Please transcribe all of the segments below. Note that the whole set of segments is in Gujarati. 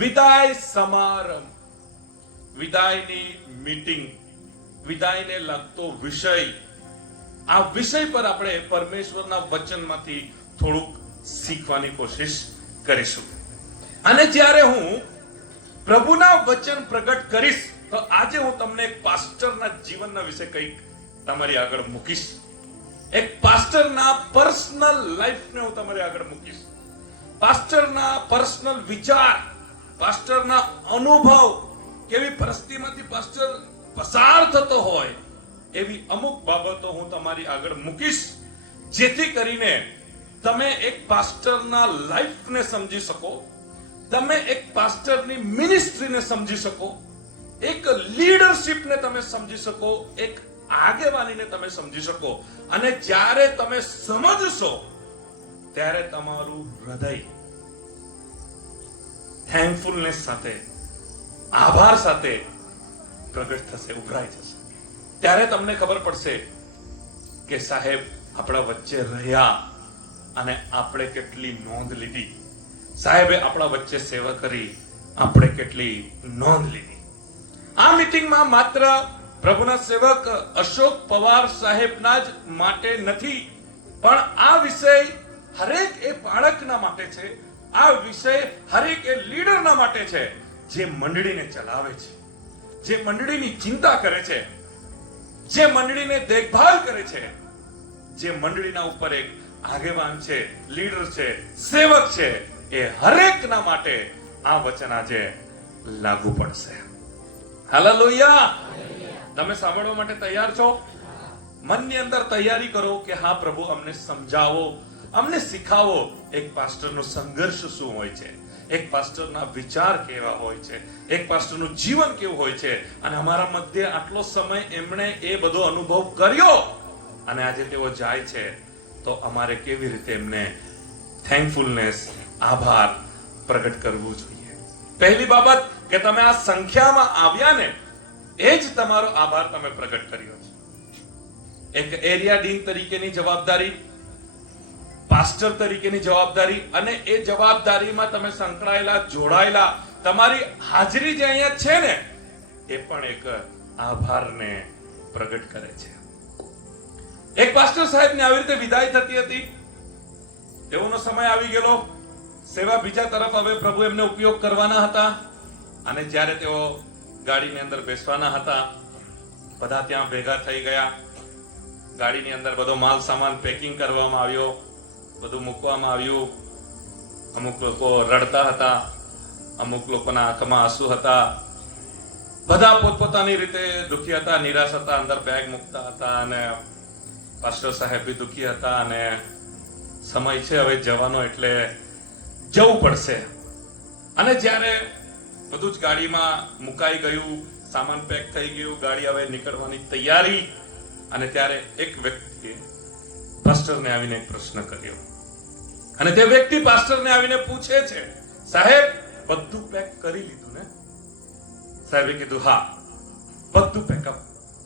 વિદાય સમારંભ, વિદાયની મીટિંગ, વિદાયને લગતો વિષય, આ વિષય પર આપણે પરમેશ્વરના વચનમાંથી થોડુંક શીખવાની કોશિશ કરીશું. અને જ્યારે હું પ્રભુના વચન પ્રગટ કરીશ તો આજે હું તમને એક પાસ્ટરના જીવનના વિશે કંઈક તમારી આગળ મૂકીશ. એક પાસ્ટરના પર્સનલ લાઈફને હું તમારી આગળ મૂકીશ. પાસ્ટરના પર્સનલ વિચાર, પાસ્ટરના અનુભવ, કેવી પરિસ્થિતિમાંથી પાસ્ટર પસાર થતો હોય એવી અમુક બાબતો હું તમારી આગળ મૂકીશ, જેથી કરીને તમે એક પાસ્ટરના લાઈફને સમજી શકો, તમે એક પાસ્ટરની મિનિસ્ટ્રીને સમજી શકો, એક લીડરશિપને તમે સમજી શકો, એક આગેવાનીને તમે સમજી શકો. અને જ્યારે તમે સમજશો ત્યારે તમારું હૃદય થેન્કફુલનેસ સાથે, આભાર સાથે પ્રગટ થશે, ઉભરાઈ જશે. ત્યારે તમને ખબર પડશે કે સાહેબ આપણા વચ્ચે રહ્યા અને આપણે કેટલી નોંધ લીધી, સાહેબે આપણા વચ્ચે સેવા કરી, આપણે કેટલી નોંધ લીધી. આ મીટિંગમાં માત્ર પ્રભુના સેવક અશોક પવાર સાહેબના જ માટે નથી, પણ આ વિષય હરેક એ બાળકના માટે છે. આ વિષય હરેક એ લીડરના માટે છે, જે મંડળીને ચલાવે છે, જે મંડળીની ચિંતા કરે છે, જે મંડળીને દેખભાલ કરે છે, જે મંડળીના ઉપર એક આગેવાન છે, લીડર છે, સેવક છે. એ હરેકના માટે આ વચન આજે લાગુ પડશે. હાલેલુયા! તમે સાંભળવા માટે તૈયાર છો? મનની અંદર તૈયારી કરો કે હા પ્રભુ, અમને સમજાવો, અમને શીખાવો એક પાસ્ટરનો સંઘર્ષ શું હોય છે, એક પાસ્ટરના વિચાર કેવા હોય છે, એક પાસ્ટરનું જીવન કેવું હોય છે. અને અમારા મધ્યે આટલો સમય એમણે એ બધો અનુભવ કર્યો અને આજે તેઓ જાય છે તો અમારે કેવી રીતે એમને થેન્કફુલનેસ, આભાર પ્રગટ કરવું જોઈએ. પહેલી બાબત કે તમે આ સંખ્યામાં આવ્યા ને, એ જ તમારો આભાર તમે પ્રગટ કર્યો છે. એક એરિયા ડીન તરીકેની જવાબદારી, પાસ્ટર તરીકેની જવાબદારી, અને એ જવાબદારીમાં તમે સંકળાયેલા, જોડાયેલા, તમારી હાજરી જે અહીંયા છે ને, એ પણ એક આભારને પ્રગટ કરે છે. એક પાસ્ટર સાહેબને આવી રીતે વિદાય થતી હતી. તેઓનો સમય આવી ગયેલો, સેવા બીજા તરફ હવે પ્રભુ એમને ઉપયોગ કરવાના હતા. અને જ્યારે તેઓ ગાડીની અંદર બેસવાના હતા, બધા ત્યાં ભેગા થઈ ગયા. ગાડીની અંદર બધો માલ સામાન પેકિંગ કરવામાં આવ્યો, બધું મૂકવામાં આવ્યું. અમુક લોકો રડતા હતા, અમુક લોકોના આંખમાં આંસુ હતા. બધા પોતપોતાની રીતે દુખી હતા, નિરાશ હતા, અંદર બેગ મૂકતા હતા. અને પાસ્ટર સાહેબ બી દુખી હતા. અને સમય છે હવે જવાનો, એટલે જવું પડશે. અને જ્યારે બધું જ ગાડીમાં મુકાઈ ગયું, સામાન પેક થઈ ગયું, ગાડી હવે નીકળવાની તૈયારી, અને ત્યારે એક વ્યક્તિએ પાસ્ટરને આવીને એક પ્રશ્ન કર્યો. અને તે વ્યક્તિ પાસ્ટરને આવીને પૂછે છે, સાહેબ બધું પેક કરી લીધું ને? સાહેબે કીધું હા, બધું પેકઅપ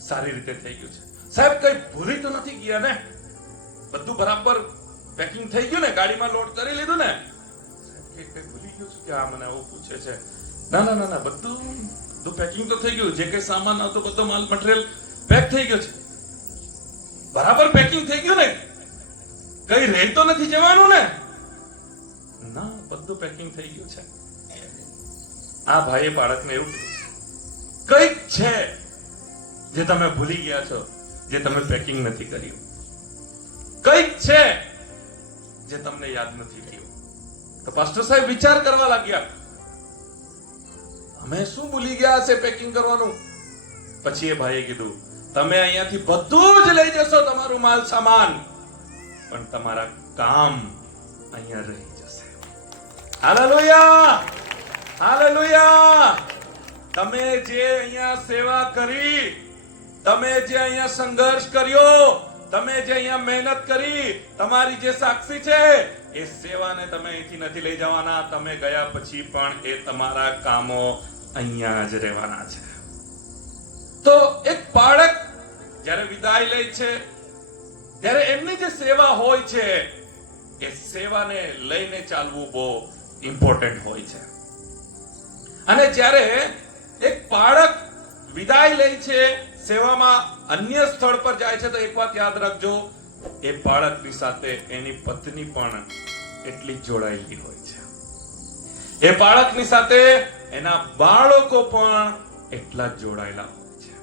સારી રીતે થઈ ગયું છે. સાહેબ કઈ ભૂલી તો નથી ગયા ને? બધું બરાબર પેકિંગ થઈ ગયું ને? ગાડીમાં લોડ કરી લીધું ને? કઈ ભૂલી ગયું છું કે આ મને આવું પૂછે છે. ના ના ના ના, બધું પેકિંગ તો થઈ ગયું. જે કઈ સામાન હતો બધો માલ મટીરિયલ પેક થઈ ગયો છે. બરાબર પેકિંગ થઈ ગયું ને? કઈ રહી તો નથી જવાનું ને? ના, બધું પેકિંગ થઈ ગયું છે. આ ભાઈએ બાળકને એવું કીધું, કઈક છે જે તમે ભૂલી ગયા છો, જે તમે પેકિંગ નથી કર્યું. કઈક છે જે તમને યાદ નથી રહ્યું. તો પાસ્ટર સાહેબ વિચાર કરવા લાગ્યા, અમે શું ભૂલી ગયા હશે પેકિંગ કરવાનું? પછી એ ભાઈએ કીધું, તમે અહીંયાથી બધું જ લઈ જશો, તમારું માલ સામાન, પણ તમારા કામ અહીંયા રહી જશે. હાલેલુયા! હાલેલુયા! તમે જે અહીંયા સેવા કરી, તમે જે અહીંયા સંઘર્ષ કર્યો, તમે જે અહીંયા મહેનત કરી, તમારી જે સાક્ષી છે, એ સેવાને તમે અહીંથી નથી લઈ જવાના. તમે ગયા પછી પણ એ તમારા કામો અહીંયા જ રહેવાના છે. તો એક બાળક જ્યારે વિદાય લે છે, ત્યારે એમની જે સેવા હોય છે, એ સેવાને લઈને ચાલવું બહુ ઇમ્પોર્ટન્ટ હોય છે. અને જ્યારે એક બાળક વિદાય લે છે, સેવામાં અન્ય સ્થળ પર જાય છે, તો એક વાત યાદ રાખજો, એ બાળકની સાથે એની પત્ની પણ એટલી જ જોડાયેલી હોય છે. એ બાળકની સાથે એના બાળકો પણ એટલા જ જોડાયેલા હોય છે.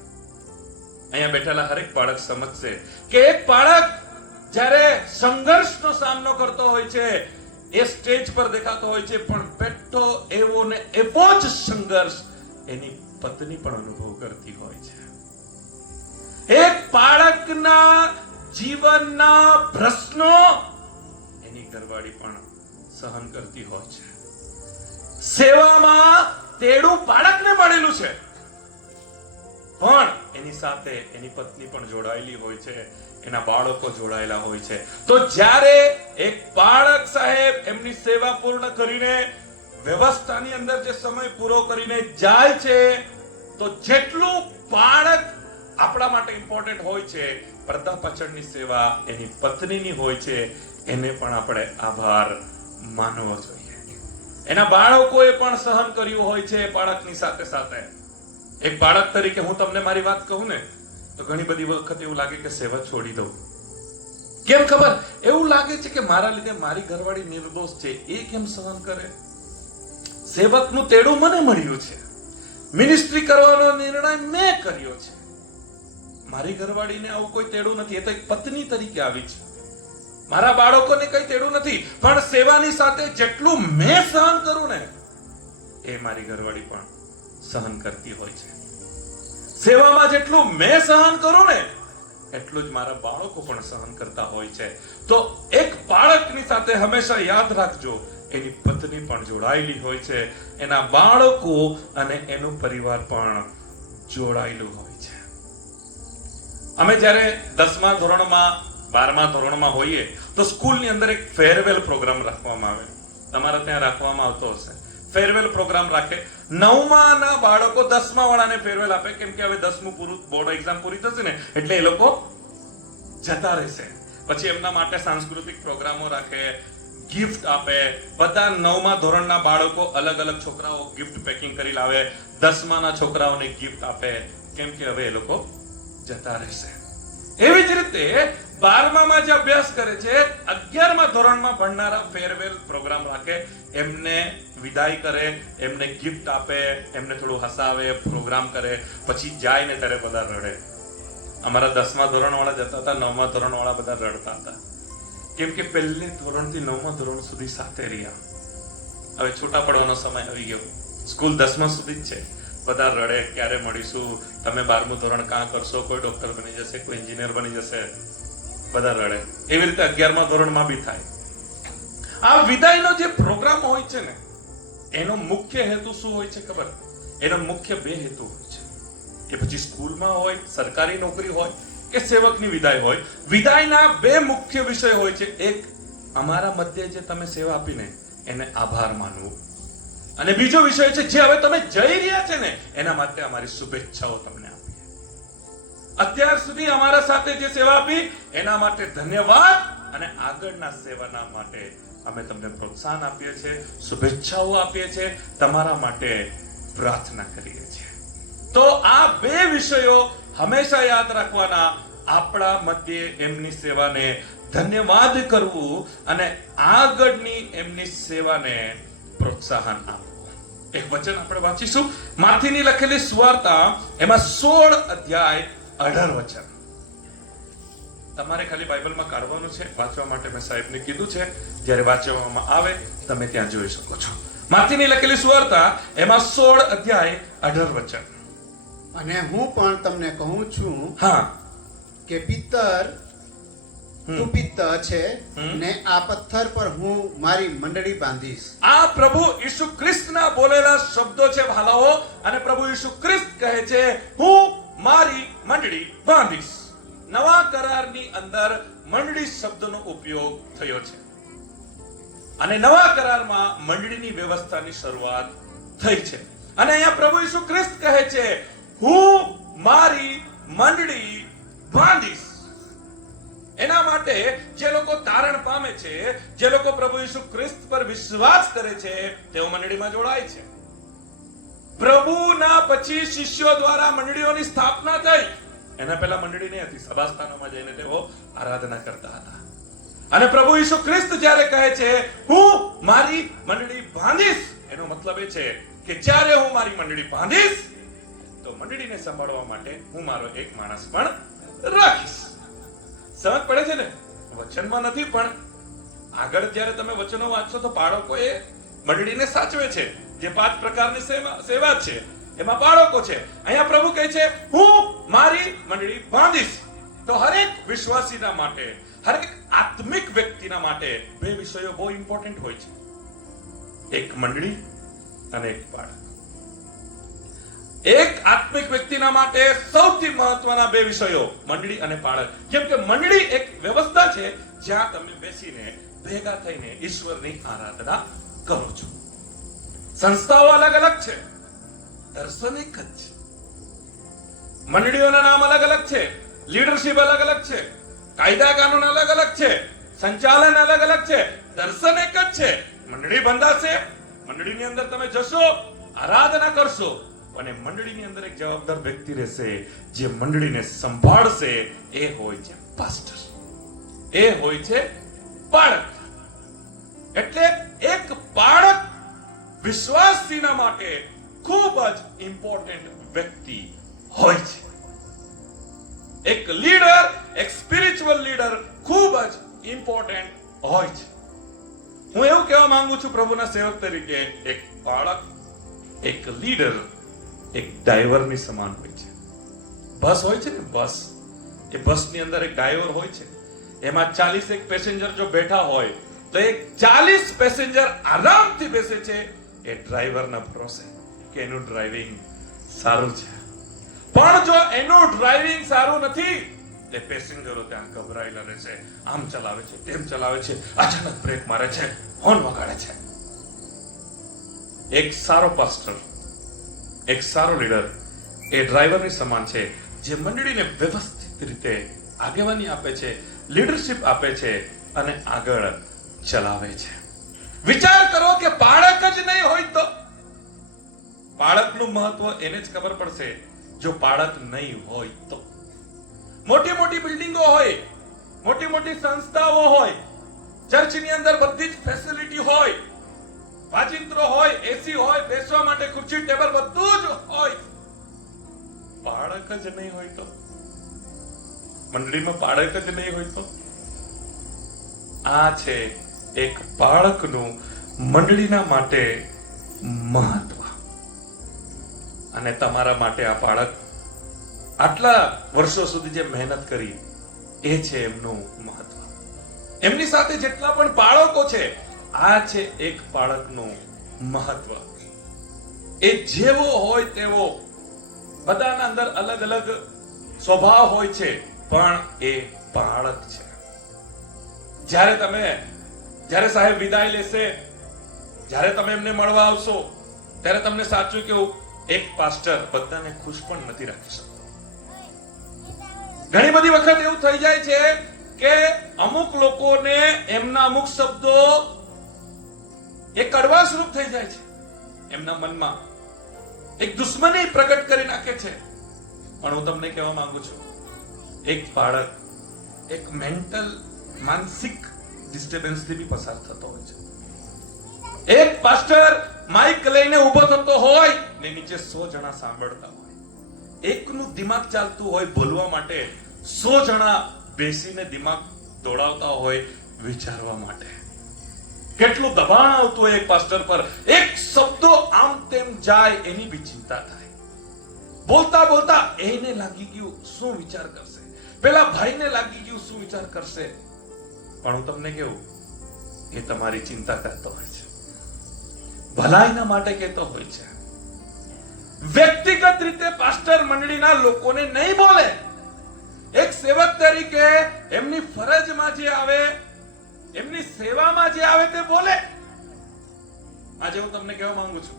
અહીંયા બેઠેલા હરેક બાળક સમજશે કે એક બાળક જ્યારે સંઘર્ષનો સામનો કરતો હોય છે, એ સ્ટેજ પર દેખાતો હોય છે, પણ બેઠો એવો ને એવો જ સંઘર્ષ એની પત્ની પણ અનુભવ કરતી હોય છે. એક બાળકના જીવનના પ્રશ્નો એની ઘરવાળી પણ સહન કરતી હોય છે. સેવામાં તેડું બાળકને મળેલું છે, પણ એની સાથે એની પત્ની પણ જોડાયેલી હોય છે, એના બાળકો જોડાયેલા હોય છે. તો જ્યારે એક બાળક સાહેબ એમની સેવા પૂર્ણ કરીને વ્યવસ્થાની અંદર જે સમય પૂરો કરીને જાય છે, તો જેટલું બાળક આપણા માટે ઇમ્પોર્ટન્ટ હોય છે, પડદા પાછળની સેવા એની પત્નીની હોય છે, એને પણ આપણે આભાર માનવો જોઈએ. એના બાળકોએ પણ સહન કર્યું હોય છે બાળકની સાથે સાથે. એક બાળક તરીકે હું તમને મારી વાત કહું ને, તો ઘણી બધી વખત એવું લાગે કે સેવા છોડી દઉં. કેમ ખબર? એવું લાગે છે કે મારા લીધે મારી ઘરવાળી નિર્દોષ છે, એ કેમ સહન કરે? સેવકનું તેડું મને મળ્યું છે, મિનિસ્ટ્રી કરવાનો નિર્ણય મેં કર્યો છે, મારી ઘરવાળીને આવું કોઈ તેડું નથી. એ તો એક પત્ની તરીકે આવી છે. મારા બાળકોને કઈ તેડું નથી, પણ સેવાની સાથે જેટલું મેં સહન કરું ને, એ મારી ઘરવાળી પણ સહન કરતી હોય છે. સેવામાં જેટલું મેં સહન કરું ને, એટલું જ મારા બાળકો પણ સહન કરતા હોય છે. તો એક બાળકની સાથે હંમેશા યાદ રાખજો, એની પત્ની પણ જોડાયેલી હોય છે, એના બાળકો અને એનું પરિવાર પણ જોડાયેલું હોય છે. અમે જ્યારે 10મા ધોરણમાં 12મા ધોરણમાં હોઈએ, તો સ્કૂલની અંદર એક ફેરવેલ પ્રોગ્રામ રાખવામાં આવે. તમારે ત્યાં રાખવામાં આવતો હશે. ફેરવેલ પ્રોગ્રામ રાખે. 9માના બાળકો 10મા વાળાને ફેરવેલ આપે, કેમ કે હવે 10મું પૂરું, બોર્ડ એક્ઝામ પૂરી થશે ને, એટલે એ લોકો જતા રહેશે. પછી એમના માટે સાંસ્કૃતિક પ્રોગ્રામો રાખે, ગિફ્ટ આપે. બધા 9મા ધોરણના બાળકો અલગ અલગ છોકરાઓ ગિફ્ટ પેકિંગ કરી લાવે, 10માના છોકરાઓને ગિફ્ટ આપે, કેમ કે હવે એ લોકો જતા રહેશે. એવી જ રીતે 12મામાં જે અભ્યાસ કરે છે, 11મા ધોરણમાં ભણનારા ફેરવેલ પ્રોગ્રામ રાખે, એમને વિદાય કરે, એમને ગિફ્ટ આપે, એમને થોડું હસાવે, પ્રોગ્રામ કરે, પછી જાય ને ત્યારે બધા રડે. અમારા 10મા ધોરણ વાળા જતા હતા, 9મા ધોરણ વાળા બધા રડતા હતા, કેમ કે પહેલે ધોરણથી 9મા ધોરણ સુધી સાથે રહ્યા. હવે છૂટા પડવાનો સમય આવી ગયો, સ્કૂલ 10મા સુધી જ છે. બધા રડે, ક્યારે મળીશું, તમે 12મું ધોરણ કાં કરશો, કોઈ ડોક્ટર બની જશે, કોઈ એન્જિનિયર બની જશે, બધા રડે. એવી રીતે 11મા ધોરણમાં બી થાય. આ વિદાયનો જે પ્રોગ્રામ હોય છે ને, એનો મુખ્ય હેતુ શું હોય છે ખબર? એનો મુખ્ય 2 હેતુ હોય છે. એ પછી સ્કૂલમાં હોય, સરકારી નોકરી હોય કે સેવકની વિદાય હોય, વિદાયના 2 મુખ્ય વિષય હોય છે. એક, અમારા મધ્યે જે તમે સેવા આપીને એને આભાર માનવો, અને બીજો વિષય છે, જે હવે તમે જઈ રહ્યા છે ને, એના માટે અમારી શુભેચ્છાઓ તમને આપીએ. અત્યાર સુધી અમારા સાથે જે સેવા આપી એના માટે ધન્યવાદ, અને આગળના સેવાના માટે અમે તમને પ્રોત્સાહન આપીએ છીએ, શુભેચ્છાઓ આપીએ છીએ, તમારા માટે પ્રાર્થના કરીએ છીએ. તો આ 2 વિષયો હંમેશા યાદ રાખવાના. આપણા મધ્યે એમની સેવાને ધન્યવાદ કરવું અને આગળની એમની સેવાને પ્રોત્સાહન આપવું. એક વચન આપણે વાંચીશું, માથીની લખેલી સુવાર્તા, એમાં 16 અધ્યાય 18 વચન. તમારે ખાલી બાઇબલમાં કાઢવાનું છે, વાંચવા માટે મેં સાહેબને કીધું છે. જ્યારે વાંચવામાં આવે તમે ત્યાં જોઈ શકો છો. માથીની લખેલી સુવાર્તા, એમાં 16 અધ્યાય 18 વચન. અને હું પણ તમને કહું છું, હા, કે પિત્તર પિત્તર છે, ને આ પથ્થર પર હું મારી મંડળી બાંધીશ. આ પ્રભુ ઈસુ ખ્રિસ્તના બોલેલા શબ્દો છે ભાલાઓ, અને પ્રભુ ઈસુ ખ્રિસ્ત કહે છે, હું મારી મંડળી બાંધીશ. નવા કરારની અંદર મંડળી શબ્દનો ઉપયોગ થયો છે, અને નવા કરારમાં મંડળીની વ્યવસ્થાની શરૂઆત થઈ છે. અને અહીંયા પ્રભુ ઈસુ ખ્રિસ્ત કહે છે, હું મારી મંડળી બાંધીશ. એના માટે જે લોકો તારણ પામે છે, જે લોકો પ્રભુ ઈસુ ખ્રિસ્ત પર વિશ્વાસ કરે છે, તેઓ મંડળીમાં જોડાય છે. પ્રભુના પછી શિષ્યો દ્વારા મંડળીઓની સ્થાપના થઈ. એના પહેલા મંડળી નહીં હતી. સભાસ્થાનોમાં જઈને તેઓ આરાધના કરતા હતા. અને પ્રભુ ઈસુ ખ્રિસ્ત જ્યારે કહે છે હું મારી મંડળી બાંધીશ, એનો મતલબ એ છે કે જ્યારે હું મારી મંડળી બાંધીશ તો મંડળીને સંભાળવા માટે હું મારો એક માણસ પણ રાખીશ. સમજ પડે છે ને? વચનમાં નથી, પણ આગળ જ્યારે તમે વચનો વાંચશો તો બાળકો એ મંડળીને સાચવે છે. જે 5 પ્રકારની સેવા છે એમાં બાળકો છે. અહીંયા પ્રભુ કહે છે હું મારી મંડળી બાંધીશ. તો હરેક વિશ્વાસીના માટે, હરેક આત્મિક વ્યક્તિના માટે 2 વિષયો બહુ ઇમ્પોર્ટન્ટ હોય છે. એક મંડળી અને એક બાળક. એક આત્મિક વ્યક્તિના માટે સૌથી મહત્વના 2 વિષયો મંડળી અને બાળક. કેમ કે મંડળી એક વ્યવસ્થા છે જ્યાં તમે બેસીને ભેગા થઈને ઈશ્વરની આરાધના કરો છો. સંસ્થાઓ અલગ અલગ છે, દર્શન એક જ છે. મંડળીઓના નામ અલગ અલગ છે, લીડરશિપ અલગ અલગ છે, કાયદા કાનૂન અલગ અલગ છે, સંચાલન અલગ અલગ છે, દર્શન એક જ છે. મંડળી બંધાશે, મંડળીની અંદર તમે જશો, આરાધના કરશો, અને મંડળીની અંદર એક જવાબદાર વ્યક્તિ રહેશે જે મંડળીને સંભાળશે. એ હોય છે પાસ્ટર, એ હોય છે બાળક. એટલે એક બાળક વિશ્વાસીના માટે ખૂબ જ ઇમ્પોર્ટન્ટ વ્યક્તિ હોય છે. એક લીડર, એક સ્પિરિચ્યુઅલ લીડર ખૂબ જ ઇમ્પોર્ટન્ટ હોય છે. હું એવું કહેવા માંગુ છું પ્રભુના સેવક તરીકે, એક બાળક, એક લીડર, એક ડ્રાઈવરની સમાન હોય છે. બસ હોય છે ને, બસ, એ બસની અંદર એક ડ્રાઈવર હોય છે. એમાં 41 પેસેન્જર જો બેઠા હોય તો એ 40 પેસેન્જર આરામથી બેસે છે એ ડ્રાઈવરના ભરોસે કે એનું ડ્રાઇવિંગ સારું છે. પણ જો એનું ડ્રાઇવિંગ સારું નથી, તે પેસેન્જરો ત્યાં ગભરાયેલા રહે છે, આમ ચલાવે છે, તેમ ચલાવે છે, અચાનક બ્રેક મારે છે, હોર્ન વગાડે છે. એક સારો પાસ્ટર, એક સારો લીડર એ ડ્રાઈવરની સમાન છે જે મંડળીને વ્યવસ્થિત રીતે આગેવાની આપે છે, લીડરશિપ આપે છે અને આગળ ચલાવે છે. વિચાર કરો કે બાળક જ નહીં હોય તો? બાળકનું મહત્વ એને જ ખબર પડશે જો બાળક નહીં હોય તો. મોટી મોટી બિલ્ડિંગો હોય, મોટી મોટી સંસ્થાઓ હોય, ચર્ચની અંદર બધી જ ફેસિલિટી હોય, વાજિંત્રો હોય, એસી હોય, બેસવા માટે ખુરશી ટેબલ બધું જ હોય, બાળક જ નહીં હોય તો? મંડળીમાં બાળક જ નહીં હોય તો? આ છે એક બાળકનું મંડળીના માટે મહત્વ. અને તમારા માટે આ બાળક આટલા વર્ષો સુધી જે મહેનત કરી એ છે એમનું મહત્વ. એમની સાથે જેટલા પણ બાળકો છે, આ છે એક બાળકનું મહત્વ. એ જેવો હોય તેવો, બધાના અંદર અલગ અલગ સ્વભાવ હોય છે, પણ એ બાળક છે. જ્યારે સાહેબ વિદાય લેશે, જ્યારે તમે એમને મળવા આવશો, ત્યારે તમને સાચું કેવું, એક પાસ્ટર બધાને ખુશ પણ નથી રાખી શકતો. ઘણી બધી વખત એવું થઈ જાય છે કે અમુક લોકોને એમના અમુક શબ્દો એ કડવા સ્વરૂપ થઈ જાય છે, એમના મનમાં એક દુશ્મની પ્રગટ કરી નાખે છે. પણ હું તમને કહેવા માંગુ છું, એક બાળક એક મેન્ટલ, માનસિક ડિસ્ટર્બન્સથી બી પસાર થતો હોય છે. એક પાસ્ટર માઇક લઈને ઊભો થતો હોય ને નીચે 100 જણા સાંભળતા હોય. એકનું દિમાગ ચાલતું હોય બોલવા માટે, 100 જણા બેસીને દિમાગ દોડાવતા હોય વિચારવા માટે. કેટલું દબાણ આવતું હોય એક પાસ્ટર પર. એક શબ્દો આમ તેમ જાય એની બી ચિંતા થાય. બોલતા બોલતા એને લાગી ગયું શું વિચાર કરશે, પેલા ભાઈને લાગી ગયું શું વિચાર કરશે. પણ હું તમને કહું, એ તમારી ચિંતા કરતો હોય છે, ભલાઈના માટે કહેતો હોય છે. વ્યક્તિગત રીતે પાસ્ટર મંડળીના લોકોને નહીં બોલે. એક સેવક તરીકે એમની ફરજમાં જે આવે, એમની સેવામાં જે આવે તે બોલે. આજે હું તમને કહેવા માંગુ છું,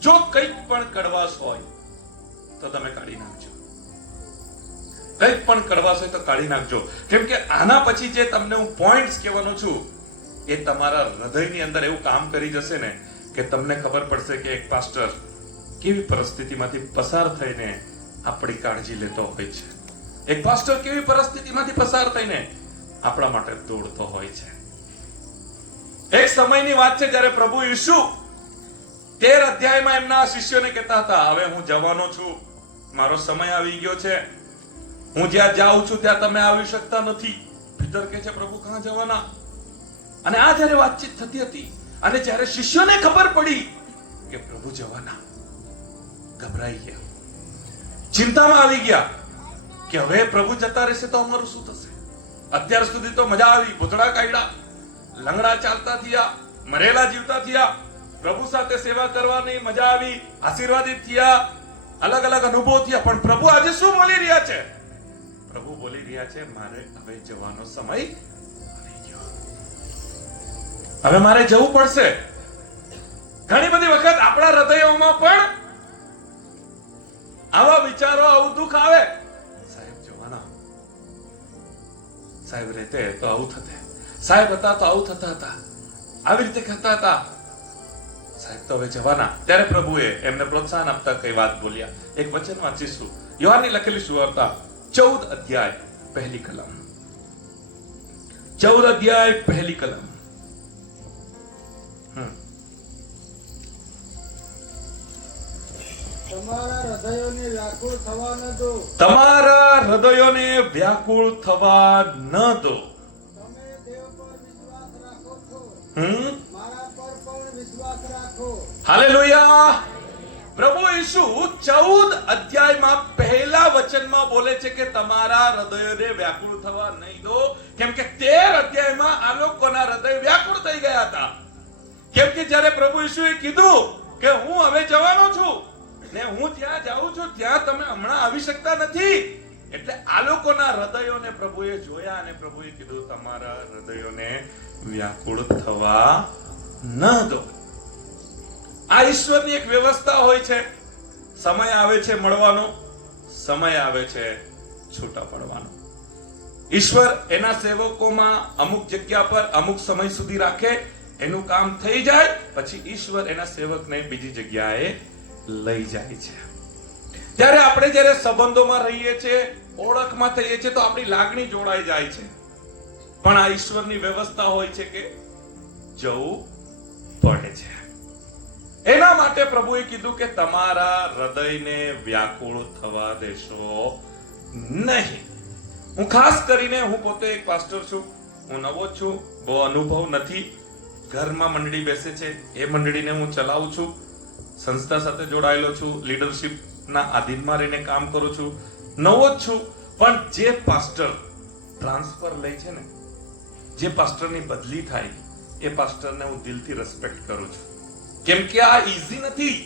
જો કંઈક પણ કડવાશ હોય તો તમે કાઢી નાખજો. કંઈક પણ કડવાશ હોય તો કાઢી નાખજો. કેમ કે આના પછી જે તમને હું પોઈન્ટ્સ કહેવાનો છું એ તમારા હૃદયની અંદર એવું કામ કરી જશે ને કે તમને ખબર પડશે કે એક પાસ્ટર કેવી પરિસ્થિતિમાંથી પસાર થઈને આપણી કાળજી લેતો હોય છે. એક પાસ્ટર કેવી પરિસ્થિતિમાંથી પસાર થઈને આપણા માટે દોડતો હોય છે. એક સમયની વાત છે જ્યારે પ્રભુ ઈસુ 13 અધ્યાયમાં એમના શિષ્યોને કહેતા હતા, હવે હું જવાનો છું, મારો સમય આવી ગયો છે, હું જ્યાં જાઉં છું ત્યાં તમે આવી શકતા નથી. પીટર કહે છે, પ્રભુ ક્યાં જવાના? અને આ જ્યારે વાતચીત થતી હતી અને જ્યારે શિષ્યોને ખબર પડી કે પ્રભુ જવાના, ગભરાઈ ગયા, ચિંતામાં આવી ગયા કે હવે પ્રભુ જતા રહેશે તો અમારું શું થશે? અત્યાર સુધી તો મજા આવી, ભૂતડા કાઢ્યા, લંગડા ચાલતા થયા, મરેલા જીવતા થયા, પ્રભુ સાથે સેવા કરવાની મજા આવી, આશીર્વાદિત થયા, અલગ અલગ અનુભવ થયા. પણ પ્રભુ આજે શું બોલી રહ્યા છે? પ્રભુ બોલી રહ્યા છે, મારે હવે જવાનો સમય આવી ગયો, હવે મારે જવું પડશે. ઘણી બધી વખત આપણા હૃદયોમાં પણ આવા વિચારો, આવું દુઃખ આવે, સાહેબ જવાના, સાહેબ રહેતે તો આવું થતે, સાહેબ હતા તો આવું થતા હતા, આવી રીતે કહેતા હતા, સાહેબ તો હવે જવાના. ત્યારે પ્રભુએ એમને પ્રોત્સાહન આપતા કઈ વાત બોલ્યા. એક વચન વાંચીશું, યોહાનની લખેલી સુવાર્તા 14 અધ્યાય પહેલી કલમ. 14 અધ્યાય પહેલી કલમ. તમારા હૃદયોને વ્યાકુળ થવા ન દો. તમારા હૃદયોને વ્યાકુળ થવા ન દો. તમે દેવ પર વિશ્વાસ રાખો છો, હમ મારા પર પણ વિશ્વાસ રાખો. હાલેલુયા. પ્રભુ ઈસુ 14 અધ્યાયમાં પહેલા વચનમાં બોલે છે કે તમારા હૃદયોને વ્યાકુળ થવા નહીં દો, કેમ કે 13 અધ્યાયમાં આ લોકોના હૃદય વ્યાકુળ થઈ ગયા હતા. કેમ કે જ્યારે પ્રભુ ઈસુએ કીધું કે હું હવે જવાનો છું ને હું ત્યાં જાઉં છું ત્યાં તમે હમણાં આવી શકતા નથી, એટલે આ લોકોના હૃદયોને પ્રભુએ જોયા અને પ્રભુએ કીધું તમારા હૃદયોને વ્યાકુળ થવા ન દો. આ ઈશ્વરની એક વ્યવસ્થા હોય છે. સમય આવે છે મળવાનો, સમય આવે છે છૂટા પડવાનો. ઈશ્વર એના સેવકોમાં અમુક જગ્યા પર અમુક સમય સુધી રાખે, એનું કામ થઈ જાય પછી ઈશ્વર એના સેવકને બીજી જગ્યાએ લઈ જાય છે. ત્યારે આપણે જ્યારે સંબંધોમાં રહીએ છીએ, ઓળખમાં થઈએ છીએ તો આપણી લાગણી જોડાઈ જાય છે. પણ આ ઈશ્વરની વ્યવસ્થા હોય છે કે જવું પડે છે. એના માટે પ્રભુએ કીધું કે તમારા હૃદયને વ્યાકુળ થવા દેશો નહીં. હું ખાસ કરીને, હું પોતે એક પાસ્ટર છું, હું નવો જ છું, બહુ અનુભવ નથી. ઘરમાં મંડળી બેસે છે, એ મંડળીને હું ચલાવું છું, સંસ્થા સાથે જોડાયેલો છું, લીડરશિપના આધીનમાં રહીને કામ કરું છું, નવો જ છું. પણ જે પાસ્ટર ટ્રાન્સફર લે છે ને, જે પાસ્ટરની બદલી થાય, એ પાસ્ટરને હું દિલથી રિસ્પેક્ટ કરું છું. કેમ કે આ ઈઝી નથી.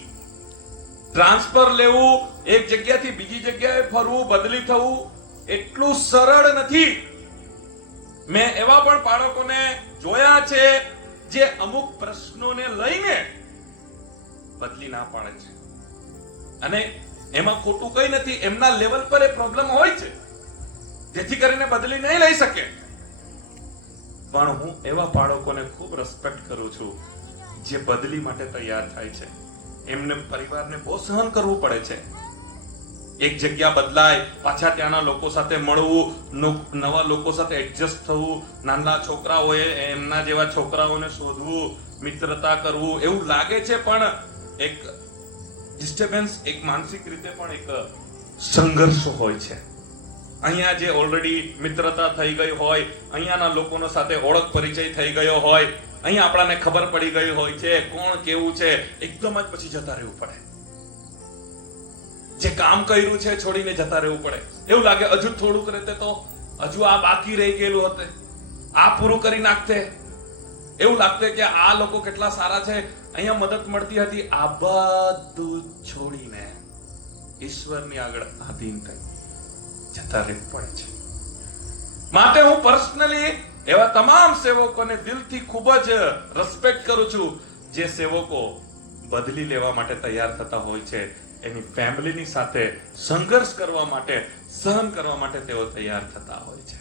ટ્રાન્સફર લેવું, એક જગ્યાથી બીજી જગ્યાએ ફરવું, બદલી થવું એટલું સરળ નથી. મેં એવા પણ બાળકોને જોયા છે જે અમુક પ્રશ્નોને લઈને બદલી ના પાડે છે, અને એમાં ખોટું કઈ નથી, એમના લેવલ પર એ પ્રોબ્લેમ હોય છે જેથી કરીને બદલી નહીં લઈ શકે. પણ હું એવા બાળકોને ખૂબ રિસ્પેક્ટ કરું છું જે બદલી માટે તૈયાર થાય છે. એમને પરિવારને બહુ સહન કરવું પડે છે. એક જગ્યા બદલાય, પાછા ત્યાંના લોકો સાથે મળવું, નવા લોકો સાથે એડજસ્ટ થવું, નાના છોકરાઓએ એમના જેવા છોકરાઓને શોધવું, મિત્રતા કરવું, એવું લાગે છે પણ એક ડિસ્ટર્બન્સ, એક માનસિક રીતે પણ એક સંઘર્ષ હોય છે. અહીંયા જે ઓલરેડી મિત્રતા થઈ ગઈ હોય, અહીંયાના લોકોનો સાથે ઓળખ પરિચય થઈ ગયો હોય, અહીંયા આપણાને ખબર પડી ગઈ હોય છે કોણ કેવું છે, એકદમ જ પછી જતા રહેવું પડે. જે કામ કર્યું છે છોડીને જતા રહેવું પડે. એવું લાગે હજુ થોડુંક રહેતે તો હજુ આ બાકી રહી ગયેલું હતે, આ પૂરું કરી નાખતે. એવું લાગતે કે આ લોકો કેટલા સારા છે, અહીંયા મદદ મળતી હતી. આ બધું છોડીને ઈશ્વરની આગળ આધીન થઈ જતા રહેવું પડે છે. માટે હું પર્સનલી એવા તમામ સેવકોને દિલથી ખૂબ જ રિસ્પેક્ટ કરું છું જે સેવકો બદલી લેવા માટે તૈયાર થતા હોય છે. એની ફેમિલીની સાથે સંઘર્ષ કરવા માટે, સહન કરવા માટે તેઓ તૈયાર થતા હોય છે.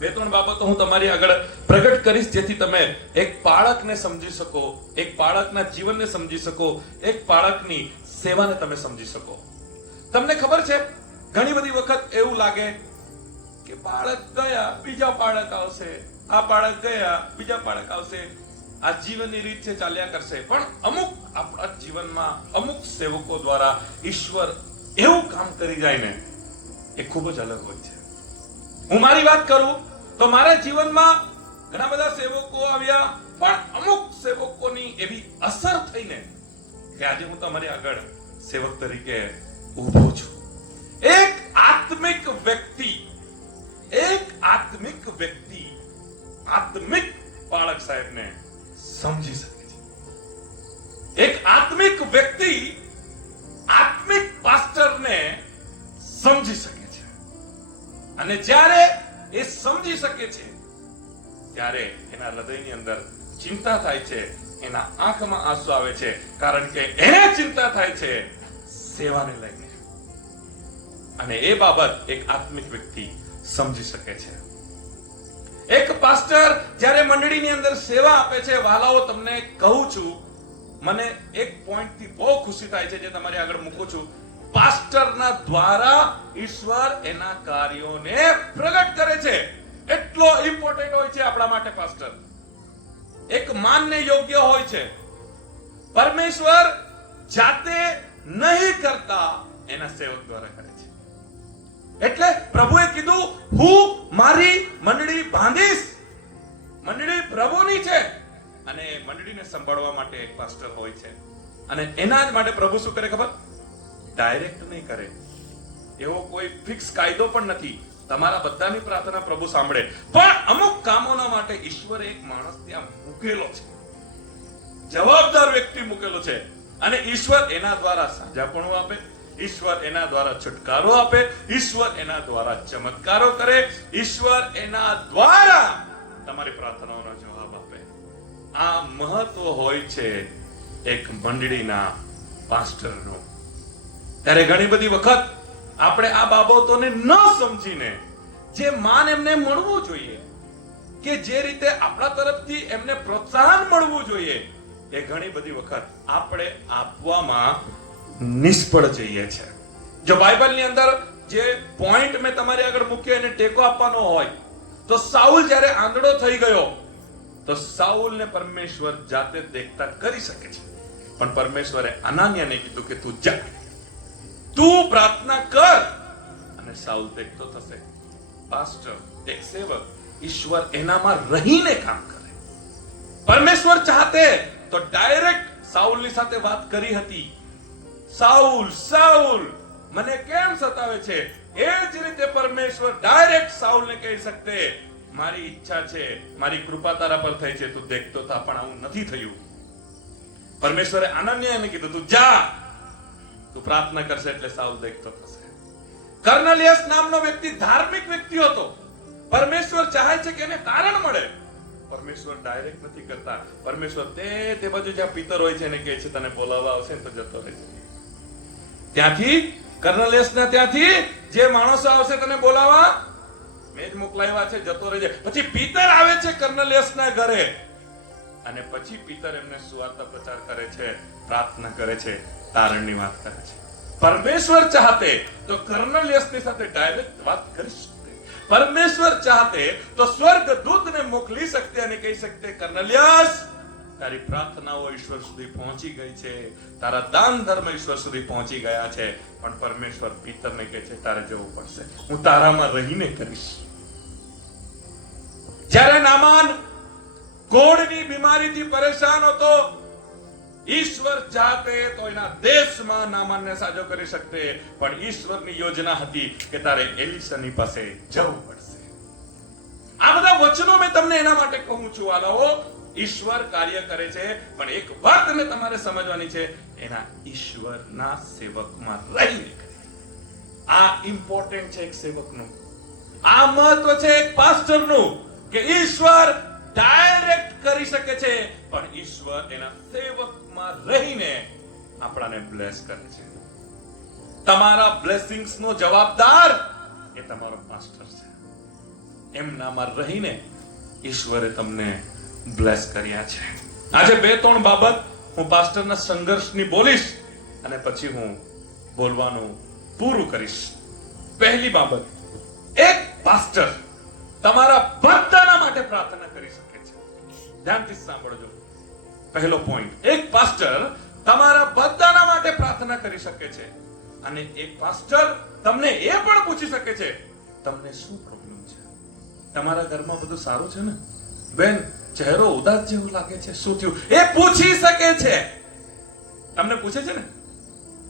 2-3 બાબતો હું તમારી આગળ પ્રગટ કરીશ જેથી તમે એક બાળકને સમજી શકો, એક બાળકના જીવનને સમજી શકો, એક બાળકની સેવાને તમે સમજી શકો. તમને ખબર છે ઘણી બધી વખત એવું લાગે કે બાળક ગયા બીજા બાળક આવશે, આ બાળક ગયા બીજા બાળક આવશે, આ જીવનની રીત છે, ચાલ્યા કરશે. પણ અમુક આપણા જીવનમાં અમુક સેવકો દ્વારા ઈશ્વર એવું કામ કરી જાય ને, એ ખૂબ જ અલગ હોય છે. હું મારી વાત કરું તો મારા જીવનમાં ઘણા બધા સેવકો આવ્યા, પણ અમુક સેવકોની એવી અસર થઈને કે આજે હું તમારી આગળ સેવક તરીકે ઊભો છું. એક આત્મિક વ્યક્તિ આત્મિક બાળક સાહેબને સમજી શકે છે. એક આત્મિક વ્યક્તિ આત્મિક પાસ્ટરને સમજી શકે છે. અને જ્યારે એ સમજી શકે છે ત્યારે એના હૃદયની અંદર ચિંતા થાય છે, એના આંખમાં આંસુ આવે છે, કારણ કે એને ચિંતા થાય છે સેવાને લઈને. અને એ બાબત એક આત્મિક વ્યક્તિ સમજી શકે છે. એક પાસ્ટર જ્યારે મંડળીની અંદર સેવા આપે છે, વાલાઓ તમને કહું છું, મને એક પોઈન્ટથી બહુ ખુશી થાય છે જે તમારી આગળ મૂકું છું. પાસ્ટરના દ્વારા ઈશ્વર એના કાર્યોને પ્રગટ કરે છે. એટલો ઇમ્પોર્ટન્ટ હોય છે આપણા માટે પાસ્ટર. એક માનને યોગ્ય હોય છે. પરમેશ્વર જાતે નહીં કરતા, એના સેવક દ્વારા કરે છે. એટલે પ્રભુએ કીધું, હું મારી મંડળી બાંધીશ. મંડળી પ્રભુની છે અને મંડળીને સંભાળવા માટે એક પાસ્ટર હોય છે. અને એના જ માટે પ્રભુ શું કરે ખબર? ડાયરેક્ટ નહીં કરે. એવો કોઈ ફિક્સ કાયદો પણ નથી. તમારા બધાની પ્રાર્થના પ્રભુ સાંભળે, પણ અમુક કામોના માટે ઈશ્વરે એક માણસ ત્યાં મૂકેલો છે, જવાબદાર વ્યક્તિ મૂકેલો છે. અને ઈશ્વર એના દ્વારા સાજાપણું આપે, ઈશ્વર એના દ્વારા છુટકારો આપે, ઈશ્વર એના દ્વારા ચમત્કારો કરે, ઈશ્વર એના દ્વારા તમારી પ્રાર્થનાઓનો જવાબ આપે. આ મહત્વ હોય છે એક મંડળીના પાસ્ટરનો. ત્યારે ઘણી બધી વખત આપણે આ બાબતોને ન સમજીને જે માન એમને મળવું જોઈએ, કે જે રીતે આપણા તરફથી એમને પ્રોત્સાહન મળવું જોઈએ, એ ઘણી બધી વખત આપણે આપવામાં નિષ્ફળ જઈએ છે. જો બાઇબલની અંદર જે પોઈન્ટ મેં તમારી આગળ મૂક્યો એને ટેકો આપવાનો હોય તો સાઉલ જ્યારે આંધળો થઈ ગયો તો સાઉલને પરમેશ્વર જાતે દેખતા કરી શકે છે, પણ પરમેશ્વરે અનાનિયાને કીધું કે તું જા, તું પ્રાર્થના કર અને સાઉલ દેખતો થશે. પાસ્ટર, એક સેવક, ઈશ્વર એનામાં રહીને કામ કરે. પરમેશ્વર ચાહતે તો ડાયરેક્ટ સાઉલની સાથે વાત કરી હતી, સાઉલ સાઉલ મને કેમ સતાવે છે? એ જ રીતે પરમેશ્વર ડાયરેક્ટ સાઉલને કહી શકતે, મારી ઈચ્છા છે, મારી કૃપા તારા પર થઈ છે, તું દેખતો થા, પણ આવું નથી થયું. પરમેશ્વરે અનન્યાને કીધું, તું જા, તું પ્રાર્થના કરશે એટલે સાઉલ દેખતો થશે. કર્નેલિયસ નામનો વ્યક્તિ ધાર્મિક વ્યક્તિ હતો. પરમેશ્વર ચાહે છે કે એને કારણ મળે. પરમેશ્વર ડાયરેક્ટ નથી કરતા. પરમેશ્વર તે બાજુ જ્યાં પિતર હોય છે એને કહે છે, તને બોલાવવા આવશે ને તો જતો રહેજે. ત્યાંથી કર્નેલિયસના ત્યાંથી જે માણસો આવશે તને બોલાવવા, મેં જ મોકલાવ્યા છે, જતો રહેજે. પછી પિતર આવે છે કર્નેલિયસના ઘરે અને પછી પિતર એમને સુવાર્તા પ્રચાર કરે છે, પ્રાર્થના કરે છે, તારણની વાત કરે છે. પરમેશ્વર ચાહતે તો કર્નેલિયસની સાથે ડાયરેક્ટ વાત કરી શકતે. પરમેશ્વર ચાહતે તો સ્વર્ગદૂતને મોકલી શકતે અને કહી શકતે, કર્નેલિયસ, તારી પ્રાર્થનાઓ ઈશ્વર સુધી પહોંચી ગઈ છે, તારા દાન ધર્મ ઈશ્વર સુધી પહોંચી ગયા છે. પણ પરમેશ્વર પિતરને કહે છે, તારે જવું પડશે, હું તારામાં રહીને કરીશ. જ્યારે નામાન કોઢની બીમારીથી પરેશાન હતો, ઈશ્વર ચાહતે તો એના દેશમાં નામાનને સાજો કરી શકતે, પણ ઈશ્વરની યોજના હતી કે તારે એલિશાની પાસે જવું પડશે. આ બધા વચનો મેં તમને એના માટે કહું છું વાલાઓ, ઈશ્વર કાર્ય કરે છે, પણ એક વાતને તમારે સમજવાની છે, એના ઈશ્વરના સેવકમાં રહીને કરે. આ ઇમ્પોર્ટન્ટ છે એક સેવકનું. આ મહત્વ છે એક પાસ્ટરનું, કે ઈશ્વર ડાયરેક્ટ કરી શકે છે, પણ ઈશ્વર એના સેવકમાં રહીને આપણાને બ્લેસ કરે છે. તમારા બ્લેસિંગ્સનો જવાબદાર એ તમારો પાસ્ટર છે. એમનામાં રહીને ઈશ્વરે તમને બ્લેસ કર્યા છે. આજે 2-3 બાબત હું પાસ્ટરના સંઘર્ષની બોલીશ, અને પછી હું બોલવાનું પૂરું કરીશ. પહેલી બાબત, એક પાસ્ટર તમારા બધાના માટે પ્રાર્થના કરી શકે છે. ધ્યાનથી સાંભળજો. પહેલો પોઈન્ટ, એક પાસ્ટર તમારા બધાના માટે પ્રાર્થના કરી શકે છે. અને એક પાસ્ટર તમને એ પણ પૂછી શકે છે, તમને શું પ્રોબ્લેમ છે? તમારા ઘરમાં બધું સારું છે ને? બેન, ચહેરો ઉદાસ જેવો લાગે છે, શું થયું? એ પૂછી શકે છે. તમને પૂછે છે ને?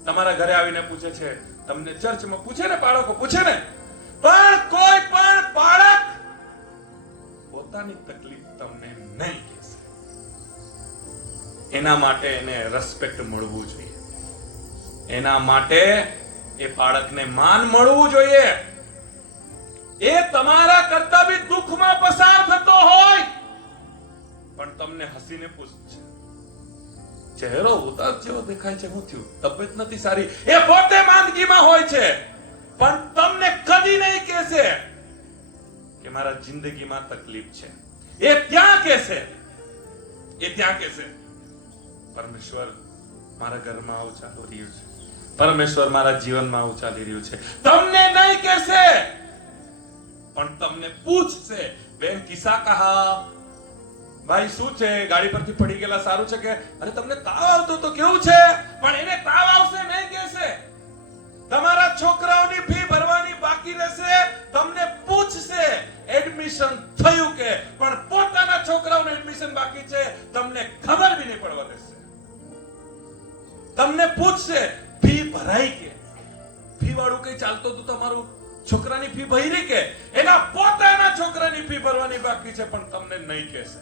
તમારા ઘરે આવીને પૂછે છે, તમને ચર્ચમાં પૂછે ને, બાળકો પૂછે ને. પણ કોઈ પણ બાળક પોતાની તકલીફ તમને નહીં કહેશે. એના માટે એને રિસ્પેક્ટ મળવું જોઈએ. એના માટે એ બાળકને માન મળવું જોઈએ. એ તમારા કરતા બી દુઃખમાં પસાર થતો હોય પણ તમને હસીને પૂછશે, ચહેરો ઉદાસ જેવો દેખાય છે, શું થયું? તબિયત નથી સારી. એ પોતે માંદગીમાં હોય છે પણ તમને કદી નહીં કહેશે કે મારા જિંદગીમાં તકલીફ છે. એ ત્યાં કહેશે પરમેશ્વર, મારા ઘરમાં આવું ચાલુ રહ્યું છે, પરમેશ્વર, મારા જીવનમાં આવું ચાલી રહ્યું છે. તમને નહીં કહેશે પણ તમને પૂછશે, બેન કિસ્સા કહા, ભાઈ શું છે, ગાડી પરથી પડી ગયેલા, સારું છે કે? અરે તમને તાવ આવતો તો કેવું છે? પણ એને તાવ આવશે નહીં કહેશે. તમારા છોકરાઓની ફી ભરવાની બાકી રહેશે, તમને પૂછશે એડમિશન થયું કે? પણ પોતાના છોકરાઓનું એડમિશન બાકી છે, તમને ખબર બી નહીં પડવા દેશે. તમને પૂછશે ફી ભરાઈ કે? ફી વાળું કઈ ચાલતો તો તમારું છોકરાની ફી ભરી કે? એના પોતાના છોકરાની ફી ભરવાની બાકી છે પણ તમને નહીં કહેશે.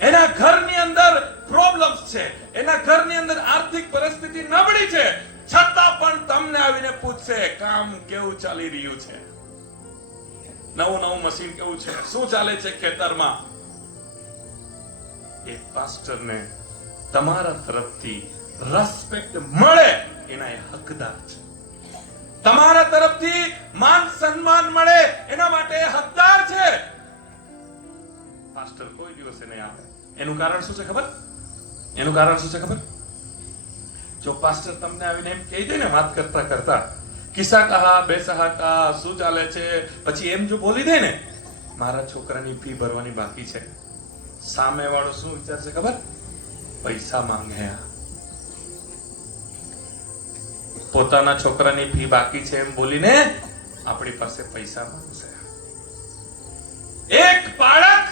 એના ઘરની અંદર પ્રોબ્લેમ્સ છે, એના ઘરની અંદર આર્થિક પરિસ્થિતિ નબળી છે, છતાં પણ તમને આવીને પૂછશે કામ કેવું ચાલી રહ્યું છે, નવું મશીન કેવું છે, શું ચાલે છે ખેતરમાં. એ પાસ્ટરને તમારા તરફથી રિસ્પેક્ટ મળે એના એ હકદાર છે. તમારા તરફથી માન સન્માન મળે એના માટે હકદાર છે. પાસ્ટર કોઈ દિવસે નહીં આવે. એનું કારણ શું છે ખબર? જો પાસ્ટર તમને આવીને એમ કહી દે ને, વાત કરતા કરતા, કિસ્સા કહા, બેસા કહા, શું ચાલે છે, પછી એમ જો બોલી દે ને, મારા છોકરાની ફી ભરવાની બાકી છે, સામે વાળો શું વિચારશે ખબર? પૈસા માંગે. પોતાના છોકરાની ફી બાકી છે એમ બોલીને આપણી પાસે પૈસા માંગશે. એક બાળક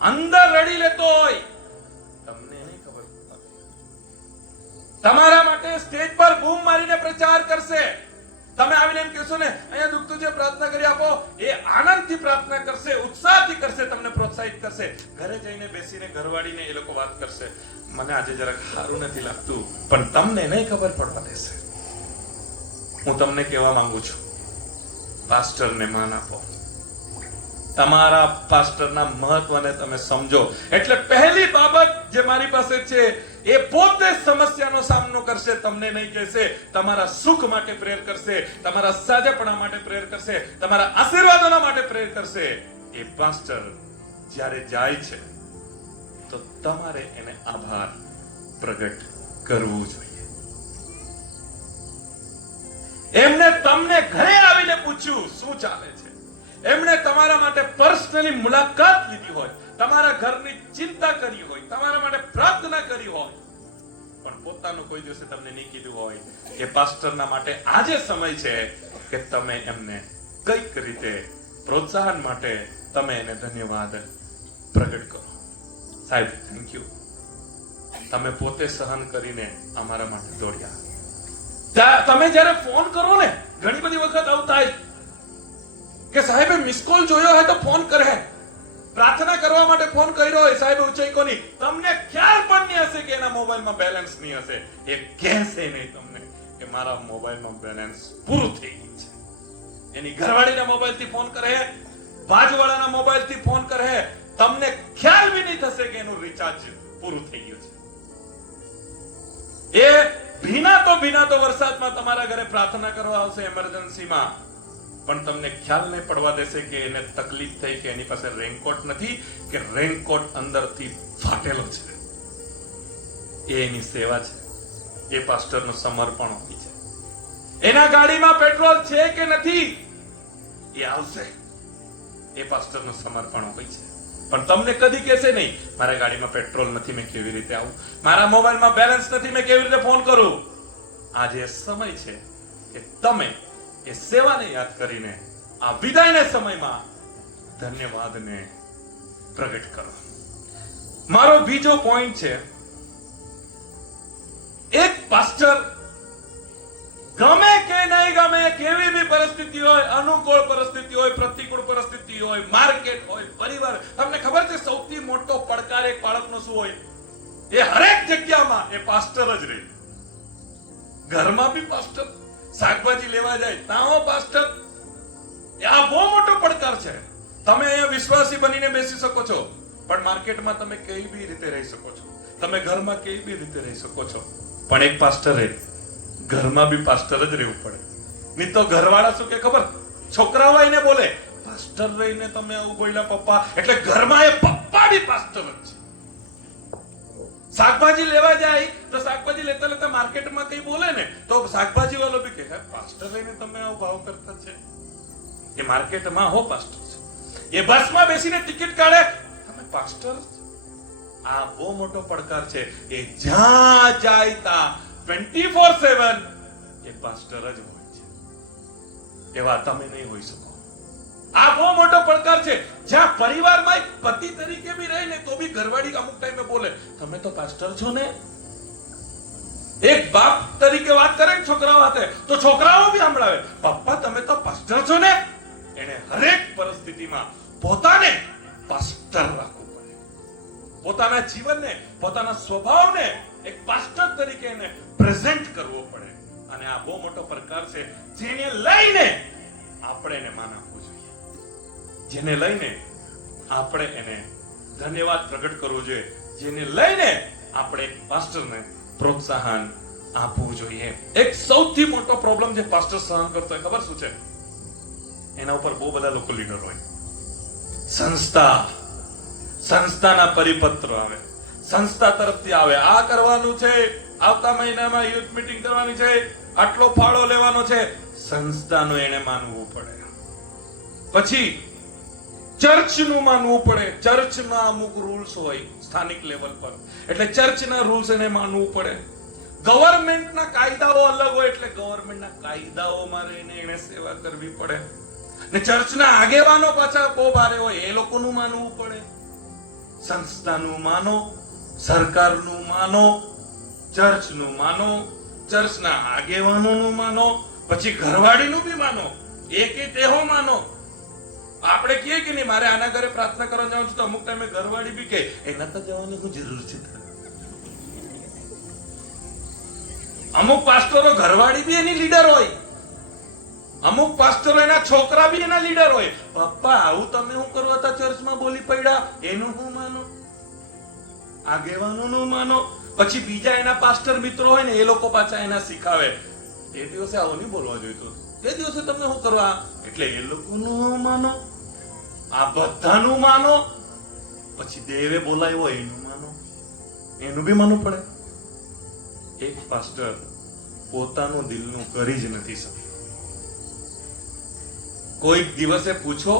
અંદર રડી લેતો હોય, તમને નહીં ખબર. તમારા માટે સ્ટેજ પર બૂમ મારીને પ્રચાર કરશે. તમે આવીને એમ કહેશો ને, અહીંયા દુખતું છે, પ્રાર્થના કરી આપો, એ આનંદથી પ્રાર્થના કરશે, ઉત્સાહથી કરશે, તમને પ્રોત્સાહિત કરશે. ઘરે જઈને બેસીને ઘરવાળીને એ લોકો વાત કરશે, મને આજે જરાક સારું નથી લાગતું, પણ તમને નહીં ખબર પડવા દેશે. હું તમને કહેવા માંગુ છું, પાસ્ટરને માન આપો. તમારા પાસ્ટરના મહત્વને તમે સમજો. એટલે પહેલી બાબત જે મારી પાસે છે, એ પોતે સમસ્યાનો સામનો કરશે, તમને નહીં કહેશે. તમારા સુખ માટે પ્રેયર કરશે, તમારા સાજાપણા માટે પ્રેયર કરશે, તમારા આશીર્વાદોના માટે પ્રેયર કરશે. એ પાસ્ટર જ્યારે જાય છે તો તમારે એને આભાર પ્રગટ કરવું જોઈએ. એમને તમને ઘરે આવીને પૂછ્યું શું ચાલે છે, એમણે તમારા માટે પર્સનલી મુલાકાત લીધી હોય, તમારા ઘરની ચિંતા કરી હોય, તમારા માટે પ્રાર્થના કરી હોય, પણ પોતાનું કોઈ દિવસે તમને નહીં કીધું હોય, એ પાસ્ટરના માટે આજે સમય છે કે તમે એમને કઈક રીતે પ્રોત્સાહન માટે તમે એને ધન્યવાદ પ્રગટ કરો. સાહેબ, થેન્ક યુ, તમે પોતે સહન કરીને અમારા માટે દોડ્યા. તમે જ્યારે ફોન કરો ને, ઘણી બધી વખત આવું થાય કે સાહેબે મિસ કોલ જોયો હોય તો ફોન કરે, પ્રાર્થના કરવા માટે ફોન કર્યો હોય, સાહેબ ઉચેકો નહીં, તમને ખ્યાલ પણ નહીં હશે કે એના મોબાઈલમાં બેલેન્સ નહીં હશે. એ કહેશે નહીં તમને કે મારા મોબાઈલમાં બેલેન્સ પૂરું થઈ ગયું છે. એની ઘરવાળીના મોબાઈલથી ફોન કરે, બાજુવાળાના મોબાઈલથી ફોન કરે, તમને ખ્યાલ બી નહીં થશે કે એનું રિચાર્જ પૂરું થઈ ગયું છે. એ ભીનાતો વરસાદમાં તમારા ઘરે પ્રાર્થના કરવા આવશે, એમરજન્સીમાં, પણ તમને ખ્યાલ નહીં પડવા દેશે કે એને તકલીફ થઈ કે એની પાસે રેનકોટ નથી કે રેનકોટ અંદરથી ફાટેલો છે. એ એની સેવા છે, એ પાસ્ટરનું સમર્પણ હોય છે. એના ગાડીમાં પેટ્રોલ છે કે નથી એ આવશે, એ પાસ્ટરનું સમર્પણ હોય છે. પણ તમને કદી કહેશે નહીં મારા ગાડીમાં પેટ્રોલ નથી, મેં કેવી રીતે આવું, મારા મોબાઈલમાં બેલેન્સ નથી, મેં કેવી રીતે ફોન કરું. આજે સમય છે કે તમે એ સેવાને યાદ કરીને આ વિદાયના સમયમાં ધન્યવાદને પ્રગટ કરો. મારો બીજો પોઈન્ટ છે, એક પાસ્ટર ગમે કે નહીં ગમે, કેવી બી પરિસ્થિતિ હોય, અનુકૂળ પરિસ્થિતિ હોય, પ્રતિકૂળ પરિસ્થિતિ હોય, માર્કેટ હોય, પરિવાર, તમને ખબર છે સૌથી મોટો પડકાર એક બાળકનો શું હોય? એ હરેક જગ્યામાં એ પાસ્ટર જ રહે. ઘરમાં બી પાસ્ટર, શાકભાજી લેવા જાય તાઓ પાસ્ટર. આ બહુ મોટો પડકાર છે. તમે અહીંયા વિશ્વાસી બનીને બેસી શકો છો, પણ માર્કેટમાં તમે કઈ બી રીતે રહી શકો છો, તમે ઘરમાં કઈ બી રીતે રહી શકો છો, પણ એક પાસ્ટરે ઘરમાં બી પાસ્ટર જ રહેવું પડે. નહીં તો ઘરવાળા શું કે ખબર, છોકરાઓ એને બોલે પાસ્ટર રહીને તમે આવું બોલ્યા પપ્પા, એટલે ઘરમાં એ પપ્પા બી પાસ્ટર જ છે. શાકભાજી લેવા જાય તો શાકભાજી લેતા લેતા માર્કેટમાં કઈ બોલે ને તો શાકભાજી વાળો બી કે પાસ્ટર રહીને તમે આવો ભાવ કરતા છે. એ માર્કેટમાં હો પાસ્ટર છે, એ બસમાં બેસીને ટિકિટ કાઢે તમે પાસ્ટર. આ બહુ મોટો પડકાર છે. એ જ્યાં જાય ત્યાં 24/7 એ પાસ્ટર જ હોય છે. એવા તમે નહીં હોઈ શકો. આ બહુ મોટો પડકાર છે. જ્યાં પરિવારમાં એક પતિ તરીકે બી રહે ને તો બી ઘરવાળી અમુક ટાઈમે બોલે તમે તો પાસ્ટર છો ને. એક બાપ તરીકે વાત કરે છોકરાઓ સાથે તો છોકરાઓ બી સંભળાવે પપ્પા તમે તો પાસ્ટર છો ને. એને હરેક પરિસ્થિતિમાં પોતાને પાસ્ટર રાખવું પડે. પોતાના જીવનને, પોતાના સ્વભાવને એક પાસ્ટર તરીકે એને પ્રેઝન્ટ કરવો પડે. અને આ બહુ મોટો પડકાર છે જેને લઈને આપણે એને માન આપવું જોઈએ, જેને લઈને આપણે એને ધન્યવાદ પ્રગટ કરવો જોઈએ, જેને લઈને આપણે પાસ્ટરને પ્રોત્સાહન આપવું જોઈએ. એક સૌથી મોટો પ્રોબ્લેમ જે પાસ્ટર સહન કરતો હોય ખબર શું છે? એના ઉપર બહુ બધા લોકો લીડર હોય. સંસ્થાના પરિપત્ર આવે, સંસ્થા તરફથી આવે આ કરવાનું છે, આવતા મહિનામાં યુથ મીટિંગ કરવાની છે, આટલો ફાળો લેવાનો છે. સંસ્થાનું એને માનવું પડે. પછી ચર્ચનું માનવું પડે. ચર્ચમાં અમુક રૂલ્સ હોય સ્થાનિક લેવલ પર, એટલે ચર્ચના રૂલ્સ એને માનવું પડે. ગવર્મેન્ટના કાયદાઓ અલગ હોય એટલે ગવર્મેન્ટના કાયદાઓમાં રહીને એને સેવા કરવી પડે. ને ચર્ચના આગેવાનો પાછા બહુ ભારે હોય, એ લોકોનું માનવું પડે. સંસ્થાનું માનો, સરકારનું માનો, ચર્ચનું માનો, ચર્ચના આગેવાનોનું માનો, પછી ઘરવાળીનું બી માનો, એકે તેહો માનો. આપણે કહીએ કે નહીં મારે આના ઘરે પ્રાર્થના કરવા જવાનું છે તો અમુક ટાઈમે ઘરવાળી બી કહે એના તો જવાની શું જરૂર છે. અમુક પાસ્ટરો ઘરવાળી બી એની લીડર હોય, અમુક પાસ્ટરો એના છોકરા બી એના લીડર હોય. પપ્પા આવું તમે શું કરવા હતા ચર્ચમાં બોલી પડ્યા, એનું શું માનો, આગેવાનોનું માનો. પછી બીજા એના પાસ્ટર મિત્રો હોય ને એ લોકો પાછા એના શીખાવે એ દિવસે આવું નહીં બોલવા જોઈતું, તે દિવસે તમે શું કરવા, એટલે એ લોકોનું માનો, આ બધાનું માનો. પછી દેવે બોલાવ્યો એનું માનો, એનું બી માનવું પડે. એક પાસ્ટર પોતાનું દિલનું કરી જ નથી શકતો. કોઈક દિવસે પૂછો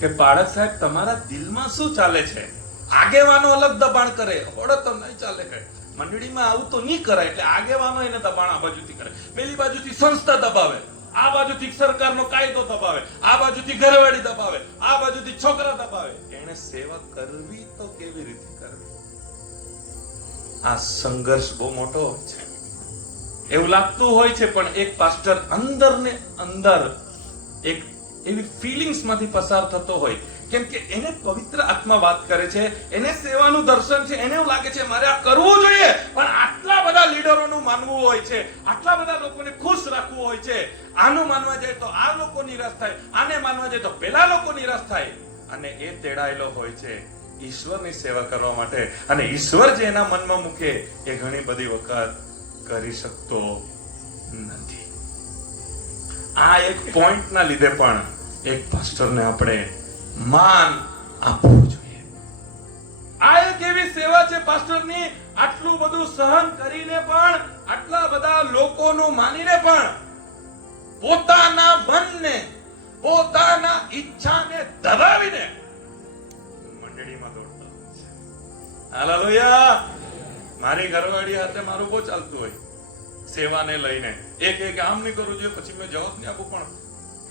કે પાળક સાહેબ તમારા દિલમાં શું ચાલે છે? આગેવાનો અલગ દબાણ કરે, હોડો તો નહીં ચાલે કે મંડળીમાં આવું તો નહીં કરાય, એટલે આગેવાનો એને દબાણ આ બાજુથી કરે, પેલી બાજુથી સંસ્થા દબાવે, આ બાજુથી સરકારનો કાયદો દબાવે, આ બાજુથી ઘરવાળી દબાવે, આ બાજુથી છોકરા દબાવે. એને સેવા કરવી તો કેવી રીતે કરવી? આ સંઘર્ષ બહુ મોટો હોય છે. એવું લાગતું હોય છે પણ એક પાસ્ટર અંદર ને અંદર એક એવી ફિલિંગ્સ માંથી પસાર થતો હોય, કેમ કે એને પવિત્ર આત્મા વાત કરે છે, એને સેવાનું દર્શન છે, એને એવું લાગે છે મારે આ કરવું જોઈએ, પણ આટલા બધા લીડરોનું માનવું હોય છે, આટલા બધા લોકોને ખુશ રાખવું હોય છે. આનું માનવા જાય તો આ લોકો નિરાશ થાય, આને માનવા જાય તો પેલા લોકો નિરાશ થાય, અને એ તેડાયેલો હોય છે ઈશ્વરની સેવા કરવા માટે. અને ઈશ્વર જે એના મનમાં મૂકે એ ઘણી બધી વખત કરી શકતો નથી. આ એક પોઈન્ટના લીધે પણ એક પાસ્ટરને આપણે માન આપવું જોઈએ. આ એક એવી સેવા છે પાસ્ટરની, આટલું બધું સહન કરીને પણ, આટલા બધા લોકોનું માનીને પણ પોતાના મનને, પોતાના ઈચ્છાને દબાવીને મંડળીમાં દોડતા હોય છે. હાલેલુયા. મારી ઘરવાળી હાથે મારું બહુ ચાલતું હોય સેવાને લઈને. એક આમ નહીં કરવું જોઈએ, પછી મેં જવાબ નહીં આપું, પણ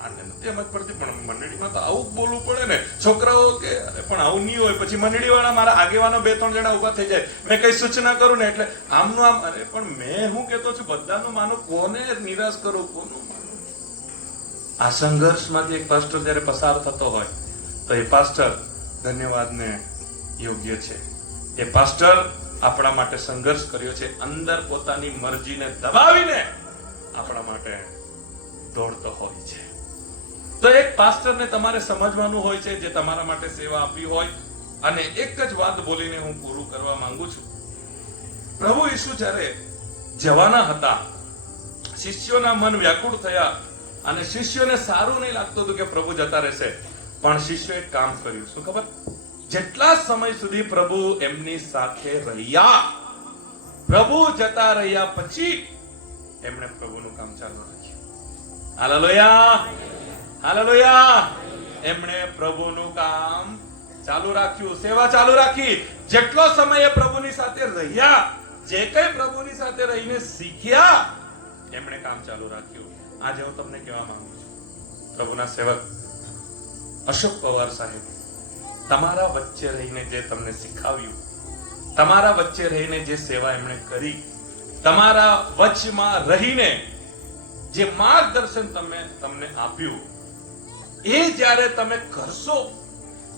આને નથી સમજ પડતી, પણ મંડળીમાં તો આવું જ બોલવું પડે ને. છોકરાઓ કે અરે પણ આવું નહીં હોય, પછી મંડળી વાળા મારા આગેવાનો 2-3 જણા ઉભા થઈ જાય, મેં કઈ સૂચના કરું ને એટલે આમનું આમ. અરે પણ મેં હું કહેતો છું બધાનું માનું, કોને નિરાશ કરું, કોનું માનું? આ સંઘર્ષમાંથી એક પાસ્ટર જ્યારે પસાર થતો હોય તો એ પાસ્ટર ધન્યવાદને યોગ્ય છે. એ પાસ્ટર આપણા માટે સંઘર્ષ કર્યો છે, અંદર પોતાની મરજીને દબાવીને આપણા માટે દોડતો હોય છે. તો એક પાસ્ટરને તમારે સમજવાનું હોય છે, જે તમારા માટે સેવા આપી હોય. અને એક જ વાત બોલીને હું પૂરું કરવા માંગુ છું. પ્રભુ ઈસુ જ્યારે જવાના હતા, શિષ્યોના મન વ્યાકુળ થયા અને શિષ્યોને સારું નહીં લાગતું હતું કે પ્રભુ જતા રહેશે, પણ શિષ્યોએ એક કામ કર્યું. શું ખબર? જેટલા સમય સુધી પ્રભુ એમની સાથે રહ્યા, પ્રભુ જતા રહ્યા પછી એમણે પ્રભુનું કામ ચાલુ રાખ્યું. Hallelujah, hallelujah. એમણે પ્રભુનું કામ ચાલુ રાખ્યું, સેવા ચાલુ રાખી. જેટલો સમય એ પ્રભુની સાથે રહ્યા, જે કંઈ પ્રભુની સાથે રહીને શીખ્યા, એમણે કામ ચાલુ રાખ્યું. આજે હું તમને કહેવા માંગુ છું, પ્રભુના સેવક અશોક પવાર સાહેબ તમારા વચ્ચે રહીને જે તમને શીખવ્યું, તમારા વચ્ચે રહીને જે સેવા એમણે કરી, તમારા વચમાં રહીને જે માર્ગદર્શન તમને આપ્યું, એ જ્યારે તમે કરશો,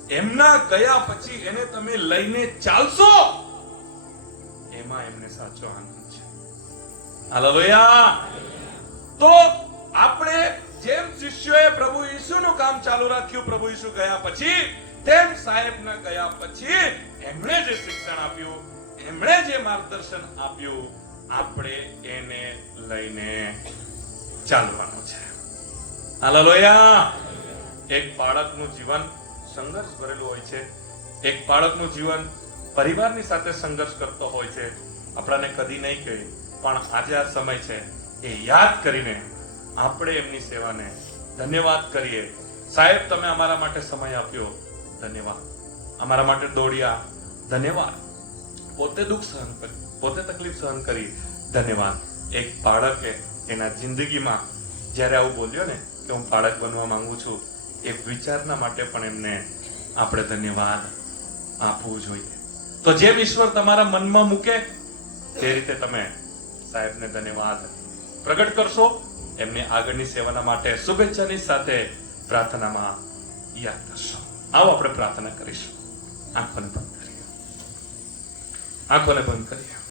એમના ગયા પછી એને તમે લઈને ચાલશો, એમાં એમને સાચો આનંદ છે. હાલેલુયા. તો આપણે જેમ શિષ્યોએ પ્રભુ ઈસુનું કામ ચાલુ રાખ્યું, પ્રભુ ઈસુ ગયા પછી, તેમ સાહેબના ગયા પછી એમણે જે શિક્ષણ આપ્યું, એમણે જે માર્ગદર્શન આપ્યું, આપણે એને લઈને ચાલવાનું છે. હાલેલુયા. એક બાળકનું જીવન સંઘર્ષ ભરેલું હોય છે. એક બાળકનું જીવન પરિવારની સાથે સંઘર્ષ કરતો હોય છે. આપણાને કદી નહીં કહે, પણ આજે આ સમય છે એ યાદ કરીને આપણે એમની સેવાને ધન્યવાદ કરીએ. સાહેબ, તમે અમારા માટે સમય આપ્યો, ધન્યવાદ. અમારા માટે દોડ્યા, ધન્યવાદ. પોતે દુઃખ સહન કર્યું, પોતે તકલીફ સહન કરી, ધન્યવાદ. એક બાળકે એના જિંદગીમાં જ્યારે આવું બોલ્યો ને કે હું બાળક બનવા માંગુ છું, એ વિચારના માટે પણ એમને આપણે ધન્યવાદ આપવું જોઈએ. તો જેમ ઈશ્વર તમારા મનમાં મૂકે તે રીતે તમે સાહેબને ધન્યવાદ પ્રગટ કરશો. એમની આગળની સેવાના માટે શુભેચ્છાની સાથે પ્રાર્થનામાં યાદ કરશો. આવો આપણે પ્રાર્થના કરીશું. આંખોને બંધ કરીએ.